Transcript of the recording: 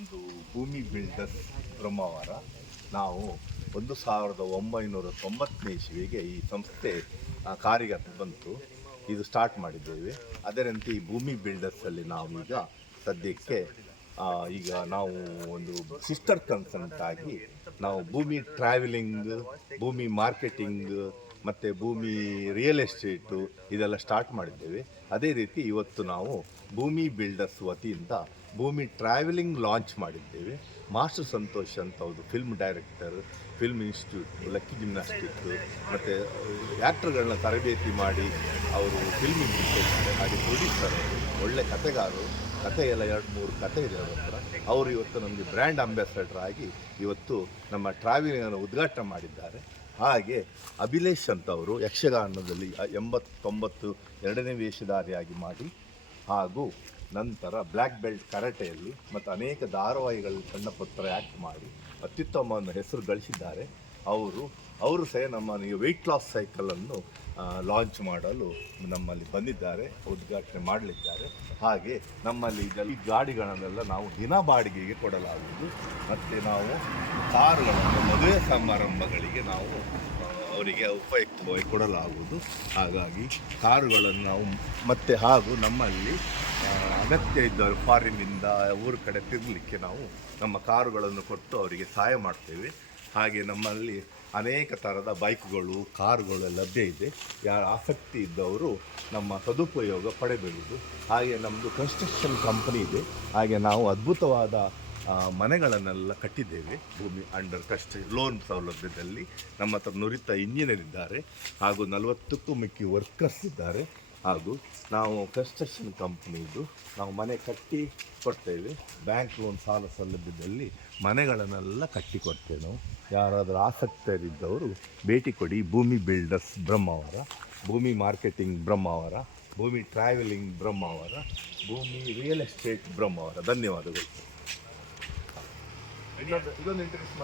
ನಮ್ಮದು ಭೂಮಿ ಬಿಲ್ಡರ್ಸ್ ಬ್ರಹ್ಮಾವರ. ನಾವು ಒಂದು ಸಾವಿರದ ಒಂಬೈನೂರ ತೊಂಬತ್ತನೇ ಇಸ್ವಿಗೆ ಈ ಸಂಸ್ಥೆ ಕಾರ್ಯಗತ ಬಂತು. ಇದು ಸ್ಟಾರ್ಟ್ ಮಾಡಿದ್ದೇವೆ. ಅದರಂತೆ ಈ ಭೂಮಿ ಬಿಲ್ಡರ್ಸಲ್ಲಿ ನಾವು ಈಗ ಸದ್ಯಕ್ಕೆ ಈಗ ನಾವು ಒಂದು ಸಿಸ್ಟರ್ ಕನ್ಸಲ್ಟ್ ಆಗಿ ನಾವು ಭೂಮಿ ಟ್ರಾವೆಲಿಂಗ್ ಭೂಮಿ ಮಾರ್ಕೆಟಿಂಗ್ ಮತ್ತು ಭೂಮಿ ರಿಯಲ್ ಎಸ್ಟೇಟು ಇದೆಲ್ಲ ಸ್ಟಾರ್ಟ್ ಮಾಡಿದ್ದೇವೆ. ಅದೇ ರೀತಿ ಇವತ್ತು ನಾವು ಭೂಮಿ ಬಿಲ್ಡರ್ಸ್ ವತಿಯಿಂದ ಭೂಮಿ ಟ್ರಾವೆಲಿಂಗ್ ಲಾಂಚ್ ಮಾಡಿದ್ದೇವೆ. ಮಾಸ್ಟರ್ ಸಂತೋಷ್ ಅಂತ ಅವರು film director film institute lucky gymnastic ಮತ್ತು ಆ್ಯಕ್ಟರ್ಗಳನ್ನ ತರಬೇತಿ ಮಾಡಿ ಅವರು ಫಿಲ್ಮ್ ಇನ್ಸ್ಟಿಟ್ಯೂಟ್ ಹಾಗೆ ಪ್ರೊಡ್ಯೂಸರ್ ಒಳ್ಳೆ ಕತೆಗಾರರು ಕಥೆ ಎಲ್ಲ ಎರಡು ಮೂರು ಕತೆ ಇದೆ ಅವರ ಅವರು ಇವತ್ತು ನಮಗೆ ಬ್ರ್ಯಾಂಡ್ ಅಂಬಾಸಡರ್ ಆಗಿ ಇವತ್ತು ನಮ್ಮ ಟ್ರಾವೆಲಿಂಗನ್ನು ಉದ್ಘಾಟನೆ ಮಾಡಿದ್ದಾರೆ. ಹಾಗೆ ಅಭಿಲೇಶ್ ಅಂತ ಅವರು ಯಕ್ಷಗಾನದಲ್ಲಿ ಎಂಬತ್ತೊಂಬತ್ತು ಎರಡನೇ ವೇಷಧಾರಿಯಾಗಿ ಮಾಡಿ ಹಾಗೂ ನಂತರ ಬ್ಲ್ಯಾಕ್ ಬೆಲ್ಟ್ ಕರಾಟೆಯಲ್ಲಿ ಮತ್ತು ಅನೇಕ ಧಾರಾವಾಹಿಗಳಲ್ಲಿ ಸಣ್ಣ ಪುತ್ರ ಆ್ಯಕ್ಟ್ ಮಾಡಿ ಅತ್ಯುತ್ತಮ ಹೆಸರು ಗಳಿಸಿದ್ದಾರೆ. ಅವರು ಅವರು ಸಹ ನಮ್ಮ ವೆಯ್ಟ್ ಲಾಸ್ ಸೈಕಲನ್ನು ಲಾಂಚ್ ಮಾಡಲು ನಮ್ಮಲ್ಲಿ ಬಂದಿದ್ದಾರೆ, ಉದ್ಘಾಟನೆ ಮಾಡಲಿದ್ದಾರೆ. ಹಾಗೆ ನಮ್ಮಲ್ಲಿ ಈ ಗಾಡಿಗಳನ್ನೆಲ್ಲ ನಾವು ದಿನ ಬಾಡಿಗೆಗೆ ಕೊಡಲಾಗುವುದು. ಮತ್ತು ನಾವು ಕಾರುಗಳನ್ನು ಮದುವೆ ಸಮಾರಂಭಗಳಿಗೆ ನಾವು ಅವರಿಗೆ ಉಪಯುಕ್ತವಾಗಿ ಕೊಡಲಾಗುವುದು. ಹಾಗಾಗಿ ಕಾರುಗಳನ್ನು ನಾವು, ಮತ್ತೆ ಹಾಗೂ ನಮ್ಮಲ್ಲಿ ಅಗತ್ಯ ಇದ್ದವರು ಫಾರಿನಿಂದ ಊರು ಕಡೆ ತಿರ್ಲಿಕ್ಕೆ ನಾವು ನಮ್ಮ ಕಾರುಗಳನ್ನು ಕೊಟ್ಟು ಅವರಿಗೆ ಸಹಾಯ ಮಾಡ್ತೇವೆ. ಹಾಗೆ ನಮ್ಮಲ್ಲಿ ಅನೇಕ ಥರದ ಬೈಕ್ಗಳು, ಕಾರುಗಳು ಲಭ್ಯ ಇದೆ. ಯಾರು ಆಸಕ್ತಿ ಇದ್ದವರು ನಮ್ಮ ಸದುಪಯೋಗ ಪಡೆಬಹುದು ಹಾಗೆ ನಮ್ಮದು ಕನ್ಸ್ಟ್ರಕ್ಷನ್ ಕಂಪನಿ ಇದೆ. ಹಾಗೆ ನಾವು ಅದ್ಭುತವಾದ ಮನೆಗಳನ್ನೆಲ್ಲ ಕಟ್ಟಿದ್ದೇವೆ. ಭೂಮಿ ಅಂಡರ್ ಕಷ್ಟ ಲೋನ್ ಸೌಲಭ್ಯದಲ್ಲಿ. ನಮ್ಮ ಹತ್ರ ನುರಿತ ಇಂಜಿನಿಯರ್ ಇದ್ದಾರೆ. ಹಾಗೂ ನಲವತ್ತಕ್ಕೂ ಮಿಕ್ಕಿ ವರ್ಕರ್ಸ್ ಇದ್ದಾರೆ. ಹಾಗೂ ನಾವು ಕನ್ಸ್ಟ್ರಕ್ಷನ್ ಕಂಪ್ನಿದು ನಾವು ಮನೆ ಕಟ್ಟಿ ಕೊಡ್ತೇವೆ. ಬ್ಯಾಂಕ್ ಲೋನ್ ಸಾಲ ಸೌಲಭ್ಯದಲ್ಲಿ ಮನೆಗಳನ್ನೆಲ್ಲ ಕಟ್ಟಿ ಕೊಡ್ತೇವೆ ನಾವು. ಯಾರಾದರೂ ಆಸಕ್ತರಿದ್ದವರು ಭೇಟಿ ಕೊಡಿ. ಭೂಮಿ ಬಿಲ್ಡರ್ಸ್ ಬ್ರಹ್ಮಾವರ, ಭೂಮಿ ಮಾರ್ಕೆಟಿಂಗ್ ಬ್ರಹ್ಮಾವರ, ಭೂಮಿ ಟ್ರಾವೆಲಿಂಗ್ ಬ್ರಹ್ಮಾವರ, ಭೂಮಿ ರಿಯಲ್ ಎಸ್ಟೇಟ್ ಬ್ರಹ್ಮಾವರ. ಧನ್ಯವಾದಗಳು. ಇನ್ನೊಂದು ಇದೊಂದು ಇಂಟ್ರೆಸ್ಟ್